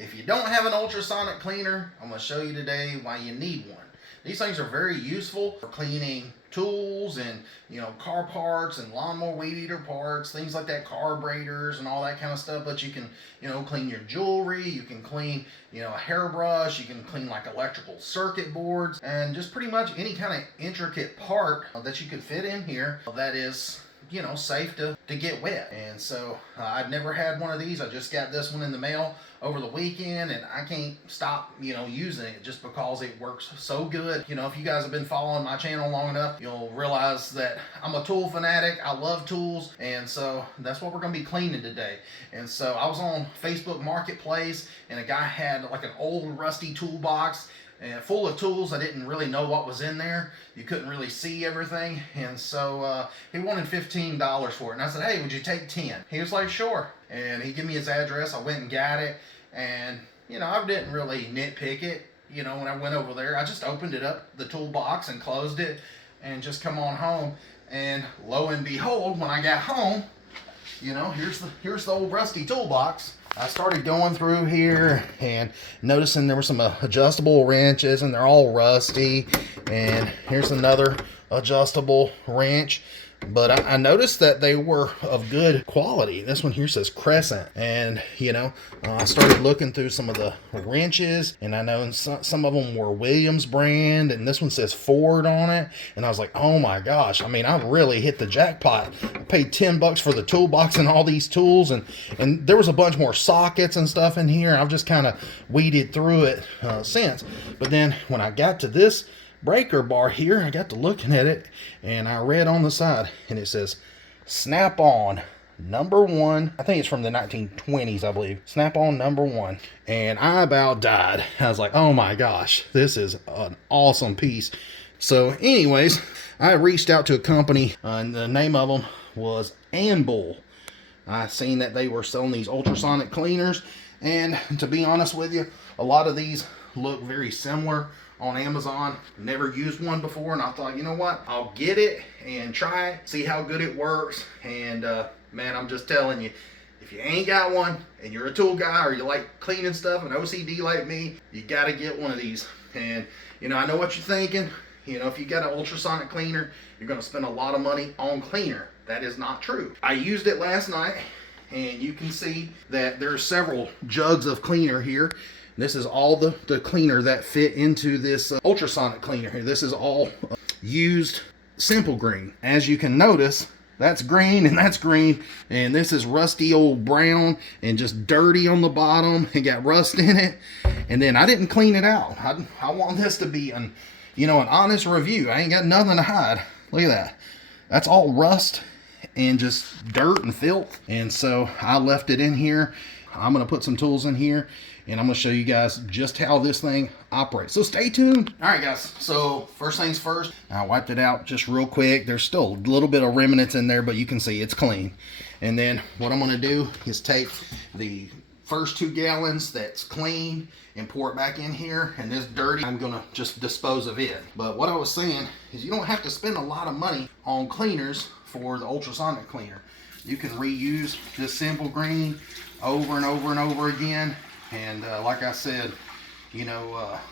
If you don't have an ultrasonic cleaner, I'm going to show you today why you need one. These things are very useful for cleaning tools and, car parts and lawnmower weed eater parts, things like that, carburetors and all that kind of stuff. But you can, clean your jewelry, you can clean, a hairbrush, you can clean like electrical circuit boards, and just pretty much any kind of intricate part that you could fit in here that is, safe to get wet. And so I've never had one of these. I just got this one in the mail over the weekend, and I can't stop, using it just because it works so good. If you guys have been following my channel long enough, you'll realize that I'm a tool fanatic. I love tools, and so that's what we're going to be cleaning today. And so I was on Facebook Marketplace, and a guy had like an old rusty toolbox and full of tools. I didn't really know what was in there. You couldn't really see everything. And so he wanted $15 for it. And I said, hey, would you take 10? He was like, sure. And he gave me his address. I went and got it. And, I didn't really nitpick it. When I went over there, I just opened it up, the toolbox, and closed it and just come on home. And lo and behold, when I got home, here's the old rusty toolbox. I started going through here and noticing there were some adjustable wrenches, and they're all rusty. And here's another adjustable wrench. But I noticed that they were of good quality. This one here says Crescent. And, I started looking through some of the wrenches, and I know some of them were Williams brand, and this one says Ford on it. And I was like, oh my gosh, I really hit the jackpot. I paid $10 for the toolbox and all these tools, and there was a bunch more sockets and stuff in here. I've just kind of weeded through it since. But then when I got to this breaker bar here, I got to looking at it, and I read on the side, and it says Snap-on #1. I think it's from the 1920s, I believe. Snap-on #1. And I about died. I was like, oh my gosh, this is an awesome piece. So anyways, I reached out to a company, and the name of them was Anbull. I seen that they were selling these ultrasonic cleaners, and to be honest with you, a lot of these look very similar on Amazon. Never used one before, and I thought, you know what, I'll get it and try it, see how good it works. And man, I'm just telling you, if you ain't got one and you're a tool guy, or you like cleaning stuff and OCD like me, you got to get one of these. And I know what you're thinking. If you got an ultrasonic cleaner, you're going to spend a lot of money on cleaner. That is not true. I used it last night, and you can see that there's several jugs of cleaner here. This is all the cleaner that fit into this ultrasonic cleaner here. This is all used simple green. As you can notice, that's green and that's green. And this is rusty old brown and just dirty on the bottom and got rust in it. And then I didn't clean it out. I want this to be an honest review. I ain't got nothing to hide. Look at that. That's all rust and just dirt and filth. And so I left it in here. I'm going to put some tools in here, and I'm going to show you guys just how this thing operates. So stay tuned. All right, guys. So first things first, I wiped it out just real quick. There's still a little bit of remnants in there, but you can see it's clean. And then what I'm going to do is take the first 2 gallons that's clean and pour it back in here. And this dirty, I'm going to just dispose of it. But what I was saying is you don't have to spend a lot of money on cleaners for the ultrasonic cleaner. You can reuse this simple green over and over and over again. And like I said,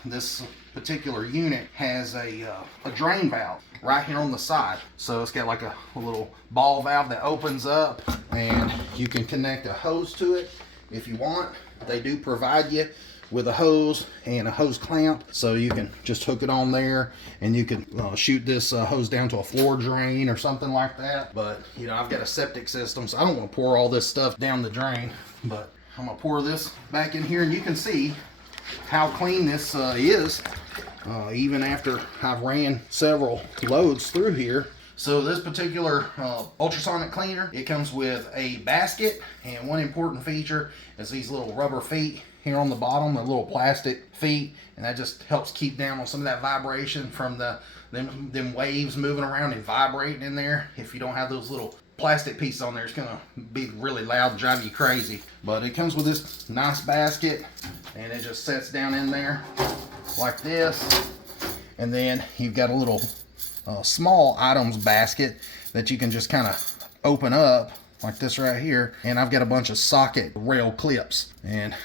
this particular unit has a drain valve right here on the side. So it's got like a little ball valve that opens up, and you can connect a hose to it if you want. They do provide you with a hose and a hose clamp, so you can just hook it on there, and you can shoot this hose down to a floor drain or something like that. But I've got a septic system, so I don't want to pour all this stuff down the drain. But I'm gonna pour this back in here, and you can see how clean this is, even after I've ran several loads through here. So this particular ultrasonic cleaner, it comes with a basket, and one important feature is these little rubber feet here on the bottom, the little plastic feet, and that just helps keep down on some of that vibration from them waves moving around and vibrating in there. If you don't have those little plastic pieces on there, it's gonna be really loud and drive you crazy. But it comes with this nice basket, and it just sets down in there like this. And then you've got a little small items basket that you can just kind of open up like this right here. And I've got a bunch of socket rail clips, and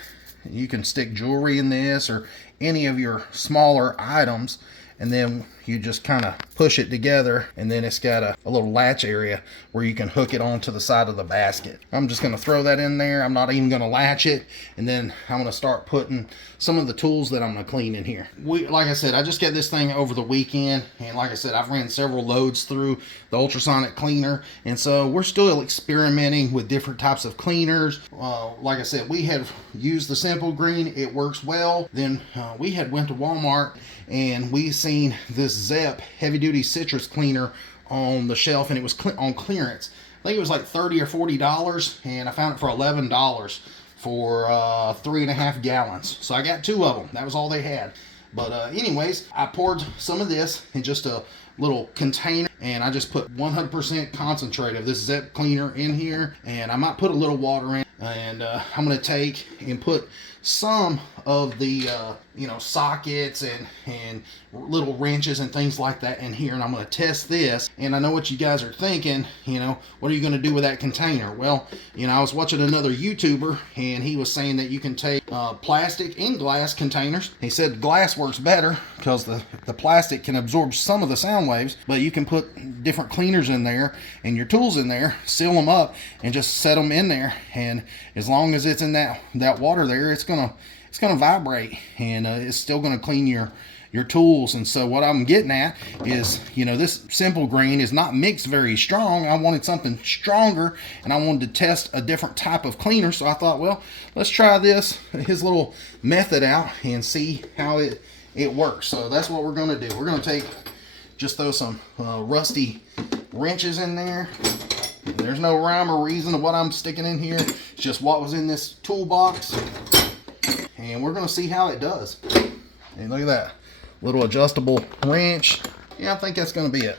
You can stick jewelry in this or any of your smaller items, and then you just kind of push it together, and then it's got a little latch area where you can hook it onto the side of the basket. I'm just going to throw that in there. I'm not even going to latch it, and then I'm going to start putting some of the tools that I'm going to clean in here. Like I said, I just got this thing over the weekend, and like I said, I've ran several loads through the ultrasonic cleaner, and so we're still experimenting with different types of cleaners. Like I said, we have used the Simple Green. It works well. Then we had went to Walmart, and we seen this Zep heavy duty citrus cleaner on the shelf, and it was on clearance. I think it was like $30 or $40, and I found it for $11 for 3.5 gallons. So I got 2 of them. That was all they had. But anyways, I poured some of this in just a little container, and I just put 100% concentrate of this Zep cleaner in here, and I might put a little water in, and I'm going to take and put some of the sockets and little wrenches and things like that in here, and I'm going to test this. And I know what you guys are thinking, what are you going to do with that container? Well, I was watching another YouTuber, and he was saying that you can take plastic and glass containers. He said glass works better because the plastic can absorb some of the sound waves, but you can put different cleaners in there and your tools in there, seal them up, and just set them in there, and as long as it's in that water there, it's gonna vibrate, and it's still gonna clean your tools. And so what I'm getting at is, this Simple Green is not mixed very strong. I wanted something stronger, and I wanted to test a different type of cleaner. So I thought, well, let's try his little method out and see how it works. So that's what we're gonna do. We're gonna just throw some rusty wrenches in there. There's no rhyme or reason to what I'm sticking in here. It's just what was in this toolbox, and we're gonna see how it does. And look at that little adjustable wrench. Yeah, I think that's gonna be it.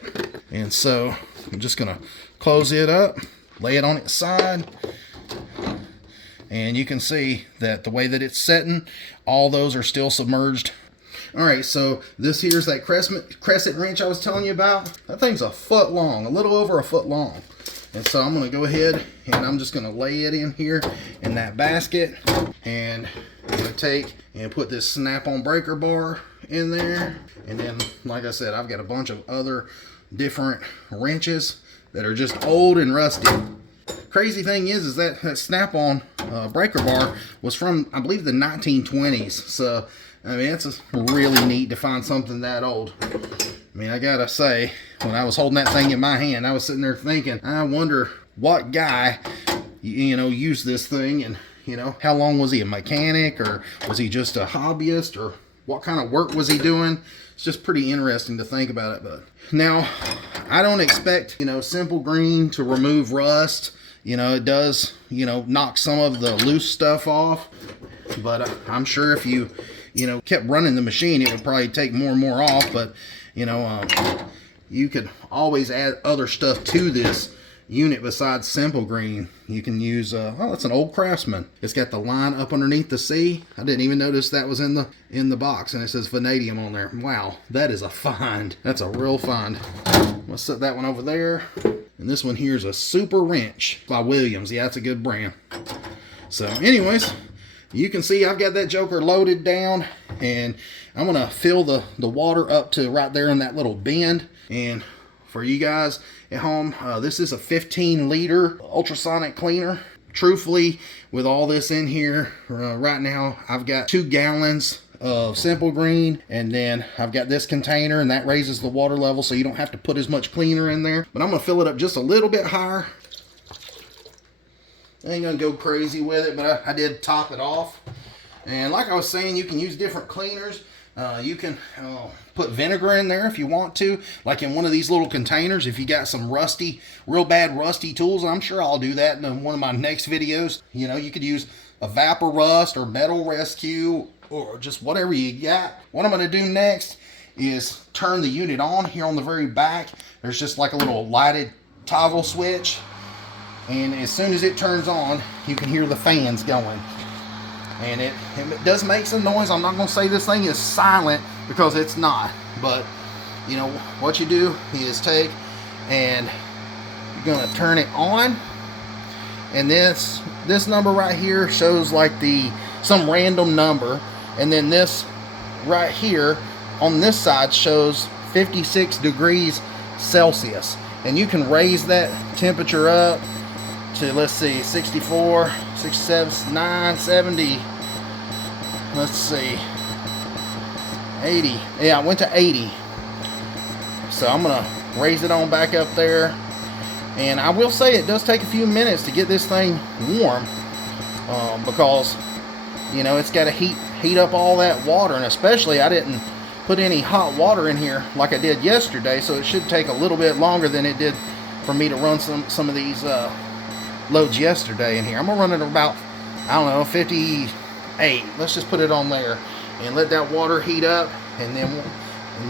And so I'm just gonna close it up, lay it on its side, and you can see that the way that it's setting, all those are still submerged. All right, so this here's that crescent wrench I was telling you about. That thing's a foot long, a little over a foot long. And so I'm gonna go ahead and I'm just gonna lay it in here in that basket, and I'm gonna take and put this snap-on breaker bar in there. And then, like I said, I've got a bunch of other different wrenches that are just old and rusty. Crazy thing is that snap-on breaker bar was from, I believe, the 1920s. So, I mean, it's really neat to find something that old. I mean, I gotta say, when I was holding that thing in my hand, I was sitting there thinking, I wonder what guy, used this thing, and, how long was he a mechanic, or was he just a hobbyist, or what kind of work was he doing? It's just pretty interesting to think about it. But now, I don't expect, Simple Green to remove rust. It does, knock some of the loose stuff off, but I'm sure if you, kept running the machine, it would probably take more and more off. But you could always add other stuff to this unit besides Simple Green. You can use it's an old Craftsman. It's got the line up underneath the C. I didn't even notice that was in the box, and it says vanadium on there. Wow, that is a find. That's a real find. Let's set that one over there. And this one here is a Super Wrench by Williams. Yeah, that's a good brand. So anyways, you can see I've got that joker loaded down, and I'm gonna fill the water up to right there in that little bend. And for you guys at home, this is a 15-liter ultrasonic cleaner. Truthfully, with all this in here right now, I've got 2 gallons of Simple Green, and then I've got this container, and that raises the water level so you don't have to put as much cleaner in there. But I'm gonna fill it up just a little bit higher. I ain't gonna go crazy with it, but I did top it off. And like I was saying, you can use different cleaners. You can put vinegar in there if you want to, like in one of these little containers. If you got some real bad rusty tools, and I'm sure I'll do that in one of my next videos. You could use a Vapor Rust or Metal Rescue or just whatever you got. What I'm going to do next is turn the unit on. Here on the very back, there's just like a little lighted toggle switch, and as soon as it turns on, you can hear the fans going. And it does make some noise. I'm not going to say this thing is silent, because it's not. But, what you do is take and you're going to turn it on. And this number right here shows like the some random number, and then this right here on this side shows 56 degrees Celsius, and you can raise that temperature up to, let's see, 64, 67, 9, 70, let's see, 80. Yeah, I went to 80. So I'm gonna raise it on back up there, and I will say it does take a few minutes to get this thing warm, because you know it's got to heat up all that water, and especially I didn't put any hot water in here like I did yesterday, so it should take a little bit longer than it did for me to run some of these loads yesterday in here. I'm gonna run it about, I don't know, 58. Let's just put it on there and let that water heat up, and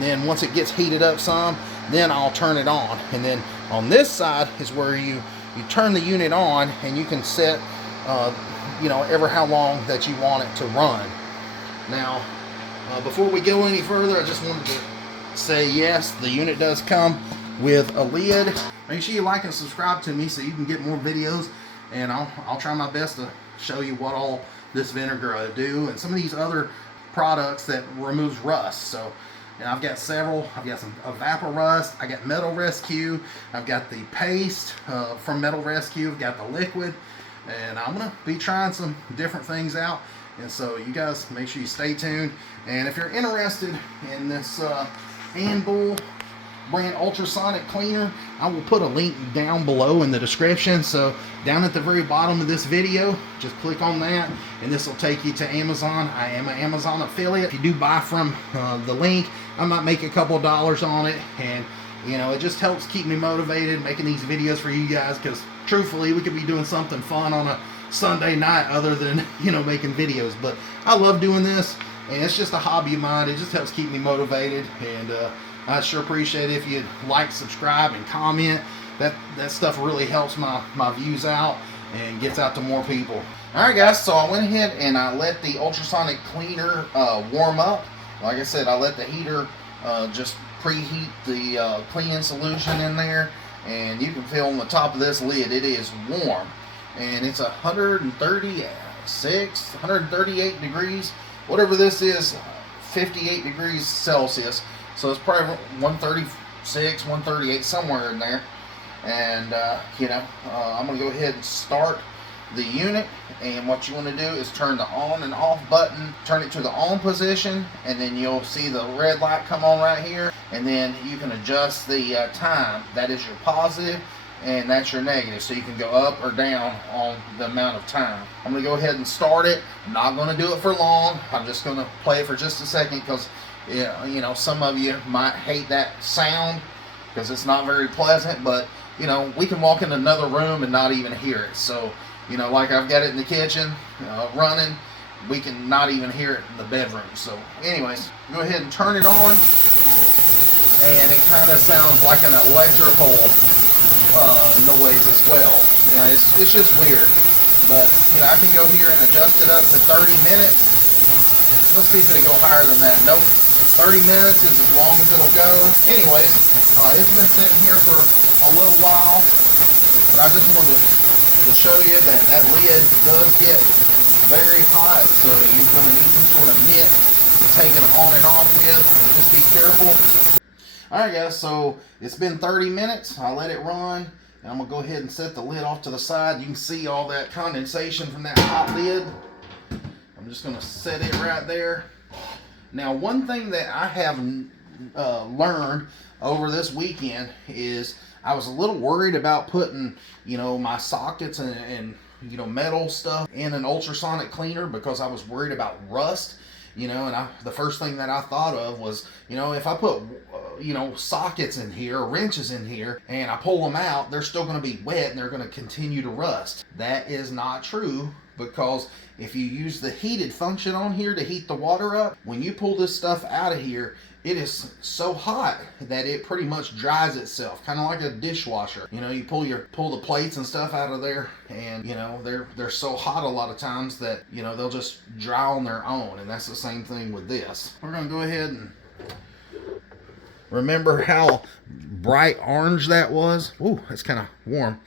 then once it gets heated up some, then I'll turn it on. And then on this side is where you turn the unit on, and you can set you know, ever how long that you want it to run. Now before we go any further, I just wanted to say, yes, the unit does come with a lid. Make sure you like and subscribe to me so you can get more videos, and I'll try my best to show you what all this vinegar will do, and some of these other products that removes rust. So, and I've got several. I've got some Vapor Rust, I got Metal Rescue, I've got the paste from Metal Rescue, I've got the liquid, and I'm gonna be trying some different things out. And so you guys make sure you stay tuned. And if you're interested in this Anbull brand ultrasonic cleaner, I will put a link down below in the description. So down at the very bottom of this video, just click on that, and this will take you to Amazon. I am an Amazon affiliate. If you do buy from the link, I might make a couple dollars on it, and you know, it just helps keep me motivated making these videos for you guys, because truthfully we could be doing something fun on a Sunday night other than, you know, making videos. But I love doing this, and it's just a hobby of mine. It just helps keep me motivated, and I sure appreciate it if you'd like, subscribe, and comment. That stuff really helps my views out and gets out to more people. Alright guys, so I went ahead and I let the ultrasonic cleaner warm up. Like I said, I let the heater just preheat the cleaning solution in there, and you can feel on the top of this lid it is warm, and it's 136, 138 degrees, whatever this is, 58 degrees Celsius. So it's probably 136, 138, somewhere in there. And you know, I'm gonna go ahead and start the unit, and what you want to do is turn the on and off button, turn it to the on position, and then you'll see the red light come on right here, and then you can adjust the time. That is your positive, and that's your negative, so you can go up or down on the amount of time. I'm gonna go ahead and start it. I'm not gonna do it for long. I'm just gonna play it for just a second, because you know, some of you might hate that sound because it's not very pleasant, but you know, we can walk in another room and not even hear it. So, you know, like I've got it in the kitchen running, we can not even hear it in the bedroom. So anyways, go ahead and turn it on, and it kind of sounds like an electrical noise as well. You know, it's just weird, but you know, I can go here and adjust it up to 30 minutes. Let's see if it'll go higher than that. Nope. 30 minutes is as long as it'll go. Anyways, it's been sitting here for a little while, but I just wanted to show you that that lid does get very hot, so you're going to need some sort of mitt to take it on and off with, and just be careful. Alright guys, so it's been 30 minutes. I let it run, and I'm going to go ahead and set the lid off to the side. You can see all that condensation from that hot lid. I'm just going to set it right there. Now, one thing that I have learned over this weekend is I was a little worried about putting, you know, my sockets and you know, metal stuff in an ultrasonic cleaner, because I was worried about rust, you know, and the first thing that I thought of was, you know, if I put, you know, sockets in here, wrenches in here, and I pull them out, they're still going to be wet and they're going to continue to rust. That is not true, because if you use the heated function on here to heat the water up, when you pull this stuff out of here, it is so hot that it pretty much dries itself, kind of like a dishwasher. You know, you pull the plates and stuff out of there, and you know, they're so hot a lot of times that, you know, they'll just dry on their own, and that's the same thing with this. We're gonna go ahead and remember how bright orange that was. Ooh, it's kind of warm.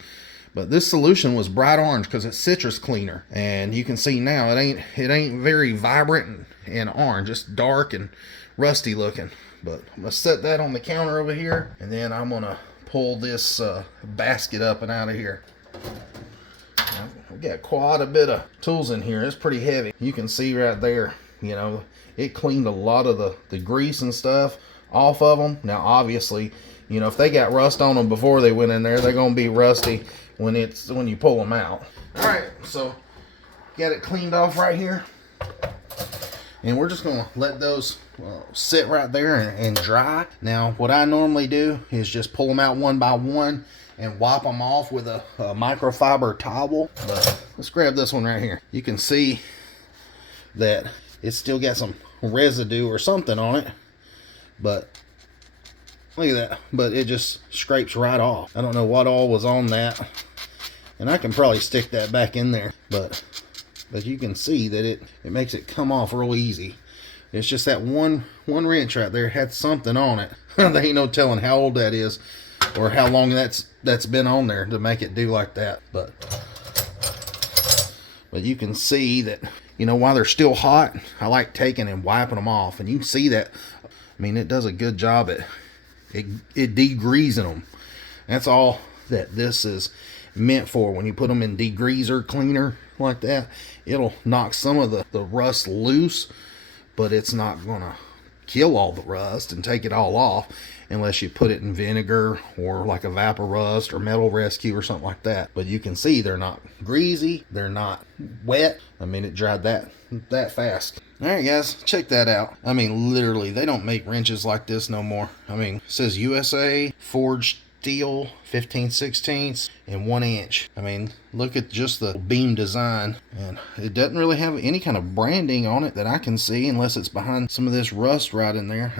But this solution was bright orange because it's citrus cleaner, and you can see now it ain't very vibrant and orange. It's dark and rusty looking. But I'm gonna set that on the counter over here, and then I'm gonna pull this basket up and out of here. We got quite a bit of tools in here. It's pretty heavy. You can see right there, you know, it cleaned a lot of the grease and stuff off of them. Now obviously, you know, if they got rust on them before they went in there, they're gonna be rusty when you pull them out. All right, so got it cleaned off right here, and we're just gonna let those sit right there and dry. Now what I normally do is just pull them out one by one and wipe them off with a microfiber towel. But let's grab this one right here. You can see that it's still got some residue or something on it, but look at that. But it just scrapes right off. I don't know what all was on that, and I can probably stick that back in there, but you can see that it makes it come off real easy. It's just that one wrench right there had something on it. There ain't no telling how old that is or how long that's been on there to make it do like that. But you can see that, you know, while they're still hot, I like taking and wiping them off, and you can see that. I mean, it does a good job at it degreasing them. That's all that this is meant for. When you put them in degreaser cleaner like that, it'll knock some of the rust loose, but it's not gonna kill all the rust and take it all off unless you put it in vinegar or like a Vapor Rust or Metal Rescue or something like that. But you can see they're not greasy, they're not wet. I mean, it dried that fast. All right, guys, check that out. I mean, literally, they don't make wrenches like this no more. I mean, it says USA forged steel 15/16 and 1 inch. I mean, look at just the beam design, and it doesn't really have any kind of branding on it that I can see, unless it's behind some of this rust right in there.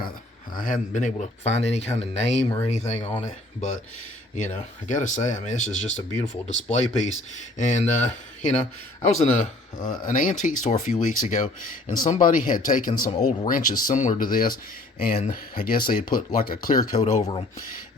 I haven't been able to find any kind of name or anything on it, but you know, I gotta say, I mean, this is just a beautiful display piece. And you know, I was in an antique store a few weeks ago, and somebody had taken some old wrenches similar to this, and I guess they had put like a clear coat over them,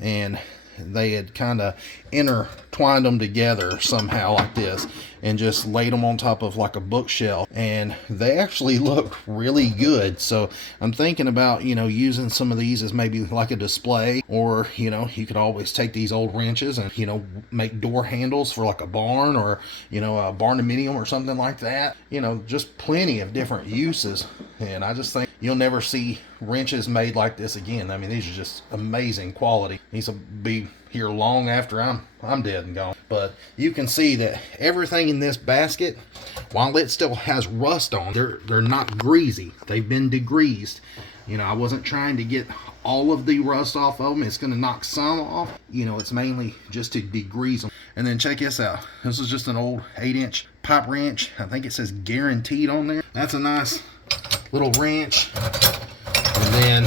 and they had kind of intertwined them together somehow like this and just laid them on top of like a bookshelf, and they actually looked really good. So I'm thinking about, you know, using some of these as maybe like a display, or you know, you could always take these old wrenches and, you know, make door handles for like a barn, or you know, a barndominium or something like that. You know, just plenty of different uses, and I just think you'll never see wrenches made like this again. I mean, these are just amazing quality. These will be here long after I'm dead and gone. But you can see that everything in this basket, while it still has rust on, they're not greasy. They've been degreased. You know, I wasn't trying to get all of the rust off of them. It's going to knock some off. You know, it's mainly just to degrease them. And then check this out. This is just an old 8-inch pipe wrench. I think it says guaranteed on there. That's a nice little wrench. And then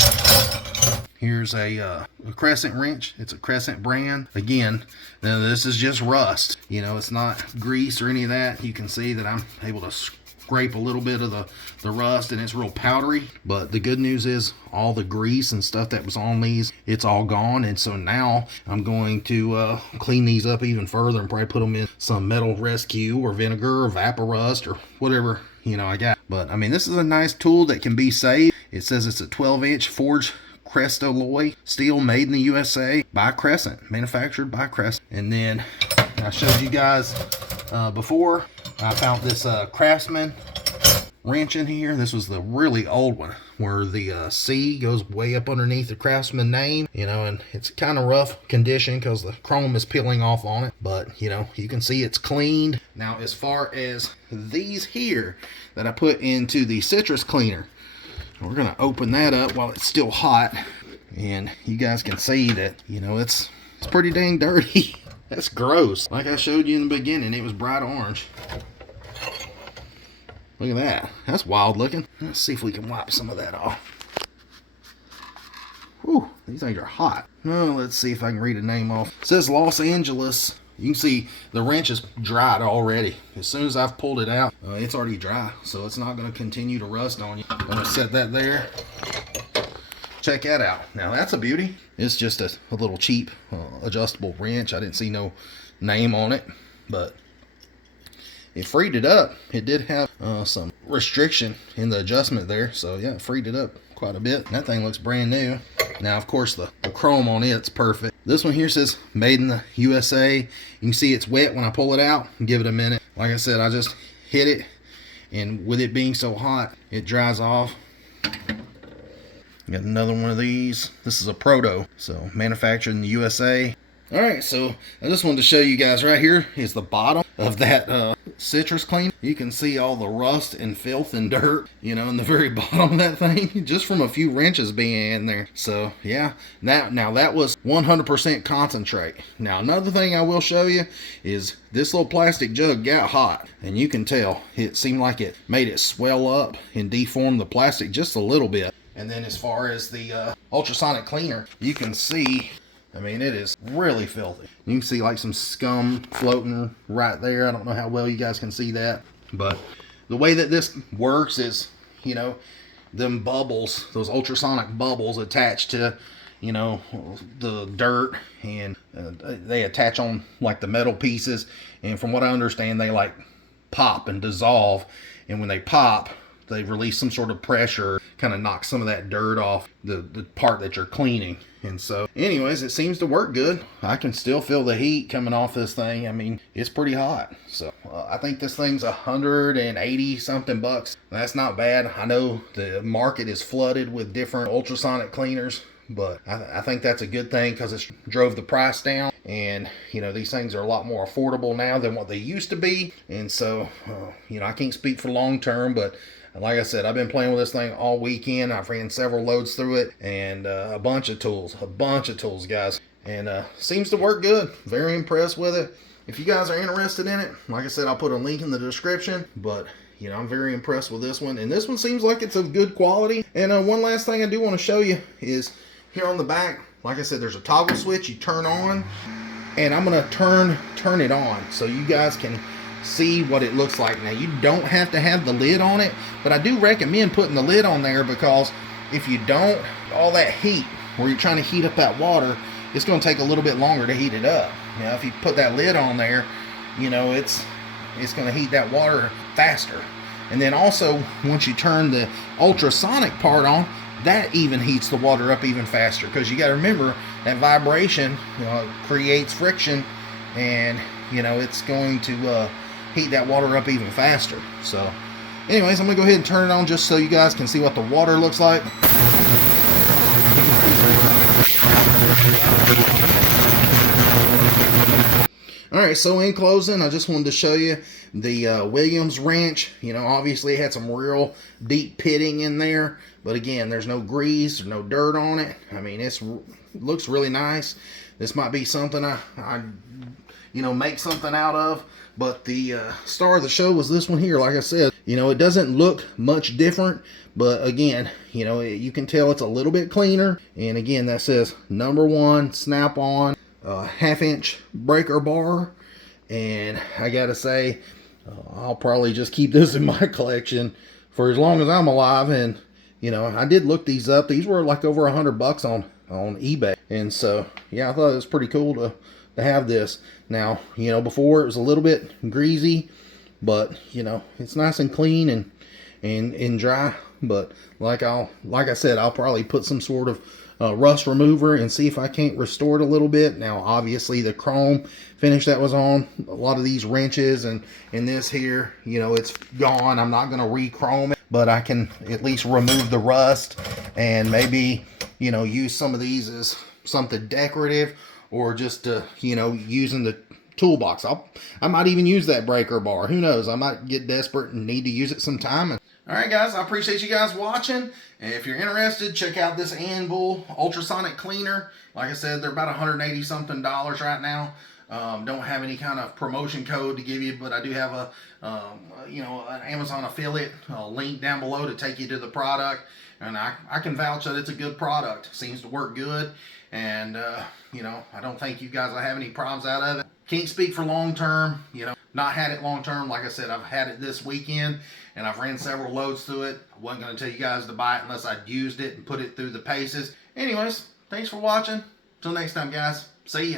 here's a Crescent wrench. It's a Crescent brand. Again, now this is just rust. You know, it's not grease or any of that. You can see that I'm able to scrape a little bit of the rust, and it's real powdery. But the good news is all the grease and stuff that was on these, it's all gone. And so now I'm going to clean these up even further and probably put them in some Metal Rescue or vinegar or Vapor Rust or whatever, you know, I got. But I mean, this is a nice tool that can be saved. It says it's a 12-inch forged Crestaloy steel made in the USA by Crescent, manufactured by Crescent. And then I showed you guys before, I found this Craftsman wrench in here. This was the really old one where the C goes way up underneath the Craftsman name, you know, and it's kind of rough condition because the chrome is peeling off on it, but you know, you can see it's cleaned. Now, as far as these here that I put into the citrus cleaner, we're going to open that up while it's still hot, and you guys can see that, you know, it's pretty dang dirty. That's gross. Like I showed you in the beginning, it was bright orange. Look at that. That's wild looking. Let's see if we can wipe some of that off. Whew, these things are hot. Oh, let's see if I can read a name off. It says Los Angeles. You can see the wrench is dried already. As soon as I've pulled it out, it's already dry, so it's not going to continue to rust on you. I'm going to set that there. Check that out. Now that's a beauty. It's just a little cheap adjustable wrench. I didn't see no name on it, but it freed it up. It did have some restriction in the adjustment there, so yeah, it freed it up quite a bit. That thing looks brand new. Now, of course, the chrome on it's perfect. This one here says made in the USA. You can see it's wet when I pull it out. Give it a minute. Like I said, I just hit it, and with it being so hot, it dries off. Got another one of these. This is a proto, so manufactured in the USA. All right, so I just wanted to show you guys right here is the bottom of that citrus cleaner. You can see all the rust and filth and dirt, you know, in the very bottom of that thing, just from a few wrenches being in there. So yeah, now that was 100% concentrate. Now another thing I will show you is this little plastic jug got hot, and you can tell it seemed like it made it swell up and deform the plastic just a little bit. And then as far as the ultrasonic cleaner, you can see, I mean, it is really filthy. You can see like some scum floating right there. I don't know how well you guys can see that, but the way that this works is, you know, them bubbles, those ultrasonic bubbles attach to, you know, the dirt, and they attach on like the metal pieces. And from what I understand, they like pop and dissolve. And when they pop, they release some sort of pressure, kind of knocks some of that dirt off the part that you're cleaning. And so anyways, it seems to work good. I can still feel the heat coming off this thing. I mean, it's pretty hot. So I think this thing's 180 something bucks. That's not bad. I know the market is flooded with different ultrasonic cleaners, but I think that's a good thing because it drove the price down. And you know, these things are a lot more affordable now than what they used to be. And so you know, I can't speak for long term, but like I said, I've been playing with this thing all weekend. I've ran several loads through it, and a bunch of tools, guys. And seems to work good. Very impressed with it. If you guys are interested in it, like I said, I'll put a link in the description. But you know, I'm very impressed with this one, and this one seems like it's of good quality. And one last thing I do want to show you is here on the back. Like I said, there's a toggle switch you turn on, and I'm gonna turn it on so you guys can see what it looks like. Now, you don't have to have the lid on it, but I do recommend putting the lid on there, because if you don't, all that heat where you're trying to heat up that water, it's going to take a little bit longer to heat it up. You know, if you put that lid on there, you know, it's going to heat that water faster. And then also, once you turn the ultrasonic part on, that even heats the water up even faster, because you got to remember that vibration, you know, creates friction, and you know, it's going to heat that water up even faster. So anyways, I'm gonna go ahead and turn it on just so you guys can see what the water looks like. Alright, so in closing, I just wanted to show you the Williams wrench. You know, obviously it had some real deep pitting in there, but again, there's no grease or no dirt on it. I mean, it looks really nice. This might be something I you know, make something out of. But the star of the show was this one here. Like I said, you know, it doesn't look much different, but again, you know, you can tell it's a little bit cleaner. And again, that says #1 snap-on 1/2-inch breaker bar. And I gotta say, I'll probably just keep this in my collection for as long as I'm alive. And you know, I did look these up. These were like over $100 on eBay. And so yeah, I thought it was pretty cool to have this. Now, you know, before it was a little bit greasy, but you know, it's nice and clean and dry. But like I said, I'll probably put some sort of rust remover and see if I can't restore it a little bit. Now, obviously the chrome finish that was on a lot of these wrenches and this here, you know, it's gone. I'm not going to re-chrome it, but I can at least remove the rust and maybe, you know, use some of these as something decorative, or just you know, using the toolbox. I might even use that breaker bar. Who knows? I might get desperate and need to use it sometime. All right, guys, I appreciate you guys watching. And if you're interested, check out this Anbull ultrasonic cleaner. Like I said, they're about 180 something dollars right now. Don't have any kind of promotion code to give you, but I do have a you know, an Amazon affiliate link down below to take you to the product. And I can vouch that it's a good product. Seems to work good. And, you know, I don't think you guys will have any problems out of it. Can't speak for long term, you know, not had it long term. Like I said, I've had it this weekend and I've ran several loads through it. I wasn't going to tell you guys to buy it unless I'd used it and put it through the paces. Anyways, thanks for watching. Till next time, guys. See ya.